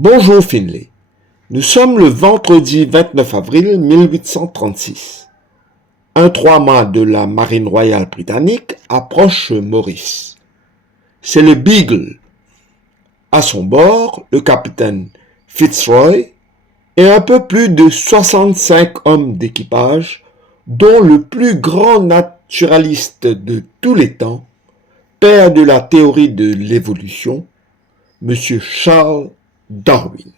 Bonjour Finlay, nous sommes le vendredi 29 avril 1836. Un 3-mâts de la marine royale britannique approche Maurice. C'est le Beagle. À son bord, le capitaine Fitzroy et un peu plus de 65 hommes d'équipage, dont le plus grand naturaliste de tous les temps, père de la théorie de l'évolution, M. Charles Darwin.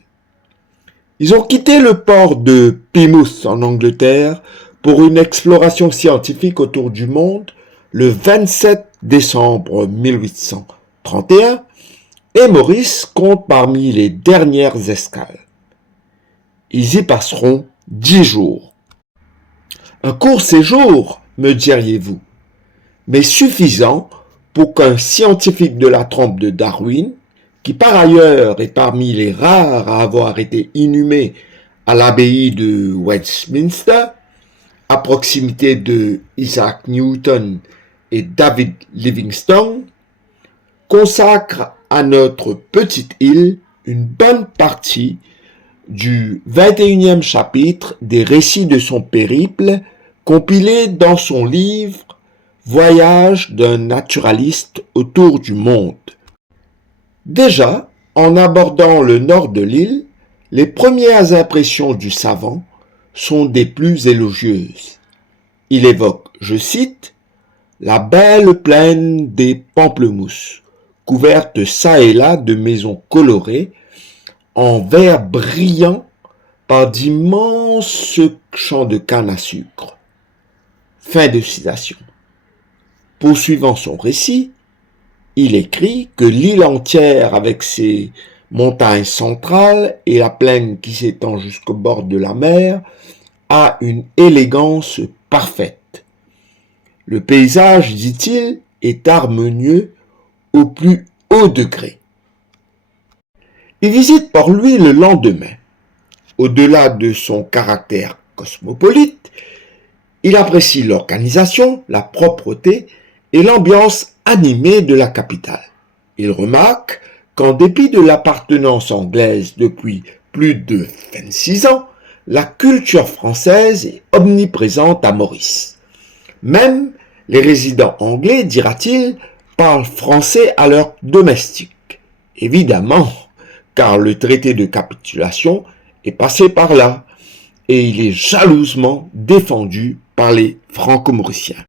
Ils ont quitté le port de Plymouth en Angleterre pour une exploration scientifique autour du monde le 27 décembre 1831 et Maurice compte parmi les dernières escales. Ils y passeront 10 jours. Un court séjour, me diriez-vous, mais suffisant pour qu'un scientifique de la trempe de Darwin, qui par ailleurs est parmi les rares à avoir été inhumé à l'abbaye de Westminster, à proximité de Isaac Newton et David Livingstone, consacre à notre petite île une bonne partie du 21e chapitre des récits de son périple, compilé dans son livre « Voyage d'un naturaliste autour du monde ». Déjà, en abordant le nord de l'île, les premières impressions du savant sont des plus élogieuses. Il évoque, je cite, « la belle plaine des pamplemousses, couverte çà et là de maisons colorées, en vert brillant par d'immenses champs de canne à sucre. » Fin de citation. Poursuivant son récit, il écrit que l'île entière avec ses montagnes centrales et la plaine qui s'étend jusqu'au bord de la mer a une élégance parfaite. Le paysage, dit-il, est harmonieux au plus haut degré. Il visite Port-Louis le lendemain. Au-delà de son caractère cosmopolite, il apprécie l'organisation, la propreté et l'ambiance animée de la capitale. Il remarque qu'en dépit de l'appartenance anglaise depuis plus de 26 ans, la culture française est omniprésente à Maurice. Même les résidents anglais, dira-t-il, parlent français à leurs domestiques. Évidemment, car le traité de capitulation est passé par là, et il est jalousement défendu par les franco-mauriciens.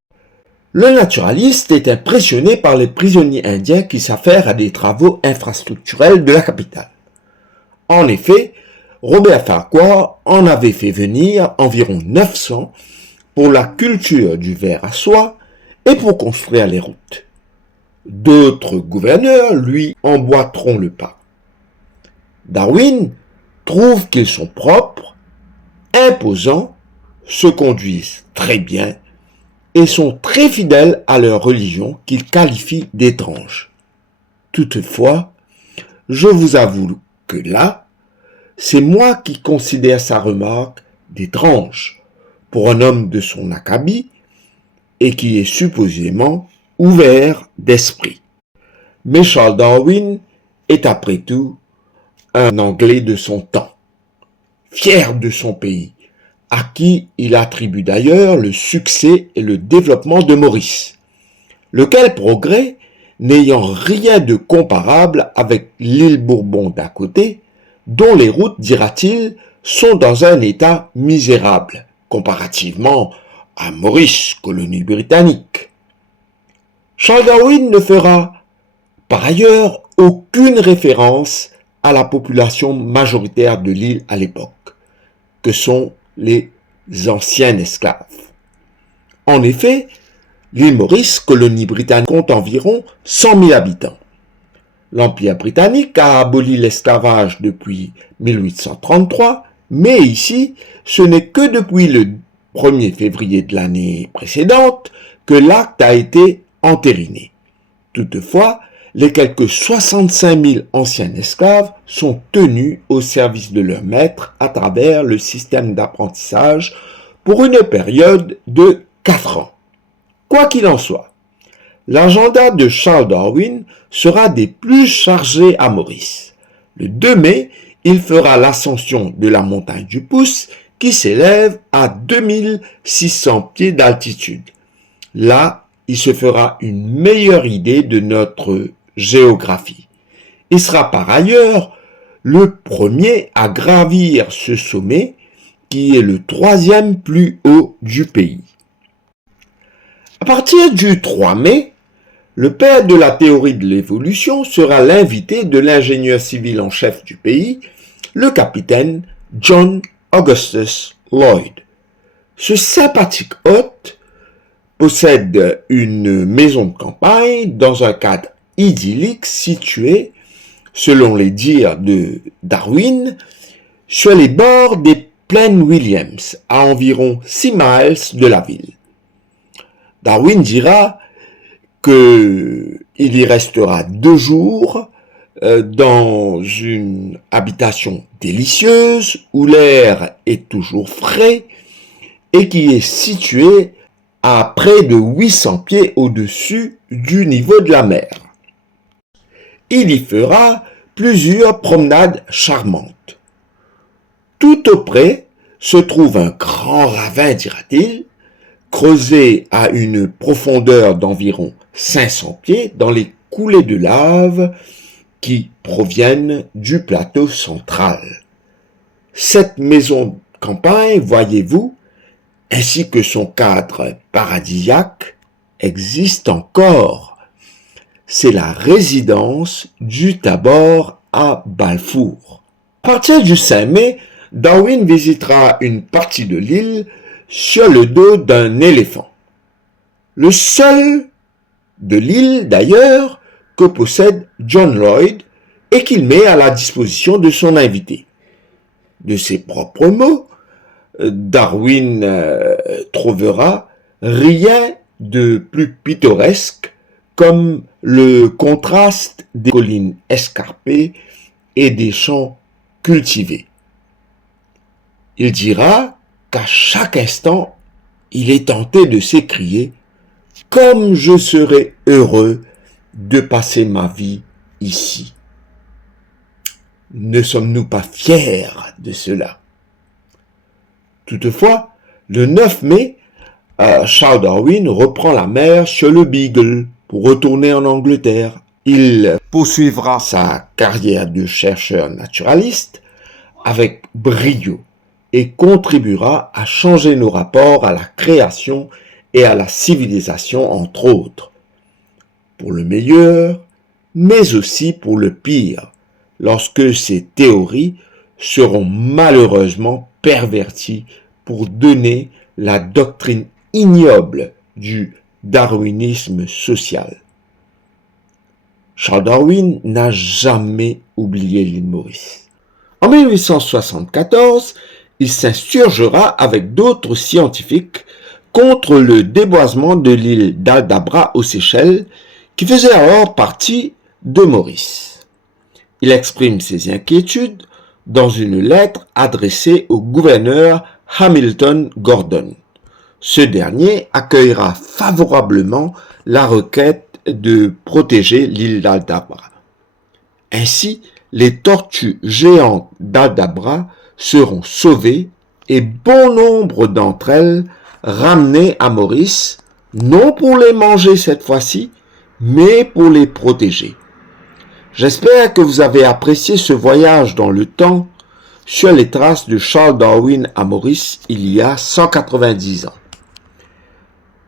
Le naturaliste est impressionné par les prisonniers indiens qui s'affairent à des travaux infrastructurels de la capitale. En effet, Robert Farquhar en avait fait venir environ 900 pour la culture du verre à soie et pour construire les routes. D'autres gouverneurs, lui, emboîteront le pas. Darwin trouve qu'ils sont propres, imposants, se conduisent très bien et sont très fidèles à leur religion qu'il qualifie d'étrange. Toutefois, je vous avoue que là, c'est moi qui considère sa remarque d'étrange pour un homme de son acabit et qui est supposément ouvert d'esprit. Mais Charles Darwin est après tout un Anglais de son temps, fier de son pays, à qui il attribue d'ailleurs le succès et le développement de Maurice, lequel progrès, n'ayant rien de comparable avec l'île Bourbon d'à côté, dont les routes, dira-t-il, sont dans un état misérable, comparativement à Maurice, colonie britannique. Charles Darwin ne fera, par ailleurs, aucune référence à la population majoritaire de l'île à l'époque, que sont les anciens esclaves. En effet, l'île Maurice, colonie britannique, compte environ 100 000 habitants. L'Empire britannique a aboli l'esclavage depuis 1833, mais ici, ce n'est que depuis le 1er février de l'année précédente que l'acte a été entériné. Toutefois, les quelques 65 000 anciens esclaves sont tenus au service de leur maître à travers le système d'apprentissage pour une période de 4 ans. Quoi qu'il en soit, l'agenda de Charles Darwin sera des plus chargés à Maurice. Le 2 mai, il fera l'ascension de la montagne du Pouce qui s'élève à 2600 pieds d'altitude. Là, il se fera une meilleure idée de notre géographie. Il sera par ailleurs le premier à gravir ce sommet qui est le 3e plus haut du pays. À partir du 3 mai, le père de la théorie de l'évolution sera l'invité de l'ingénieur civil en chef du pays, le capitaine John Augustus Lloyd. Ce sympathique hôte possède une maison de campagne dans un cadre idyllique situé, selon les dires de Darwin, sur les bords des plaines Williams, à environ 6 miles de la ville. Darwin dira qu'il y restera 2 jours dans une habitation délicieuse où l'air est toujours frais et qui est située à près de 800 pieds au-dessus du niveau de la mer. Il y fera plusieurs promenades charmantes. Tout auprès se trouve un grand ravin, dira-t-il, creusé à une profondeur d'environ 500 pieds dans les coulées de lave qui proviennent du plateau central. Cette maison de campagne, voyez-vous, ainsi que son cadre paradisiaque, existe encore. C'est la résidence du Tabor à Balfour. À partir du 5 mai, Darwin visitera une partie de l'île sur le dos d'un éléphant. Le seul de l'île, d'ailleurs, que possède John Lloyd et qu'il met à la disposition de son invité. De ses propres mots, Darwin trouvera rien de plus pittoresque comme le contraste des collines escarpées et des champs cultivés. Il dira qu'à chaque instant, il est tenté de s'écrier « Comme je serais heureux de passer ma vie ici ». Ne sommes-nous pas fiers de cela? Toutefois, le 9 mai, Charles Darwin reprend la mer sur le Beagle pour retourner en Angleterre. Il poursuivra sa carrière de chercheur naturaliste avec brio et contribuera à changer nos rapports à la création et à la civilisation, entre autres, pour le meilleur, mais aussi pour le pire, lorsque ces théories seront malheureusement perverties pour donner la doctrine ignoble du darwinisme social. Charles Darwin n'a jamais oublié l'île Maurice. En 1874, il s'insurgera avec d'autres scientifiques contre le déboisement de l'île d'Aldabra aux Seychelles, qui faisait alors partie de Maurice. Il exprime ses inquiétudes dans une lettre adressée au gouverneur Hamilton Gordon. Ce dernier accueillera favorablement la requête de protéger l'île d'Aldabra. Ainsi, les tortues géantes d'Aldabra seront sauvées et bon nombre d'entre elles ramenées à Maurice, non pour les manger cette fois-ci, mais pour les protéger. J'espère que vous avez apprécié ce voyage dans le temps sur les traces de Charles Darwin à Maurice il y a 190 ans.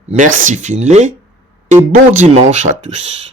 Merci Finlay et bon dimanche à tous.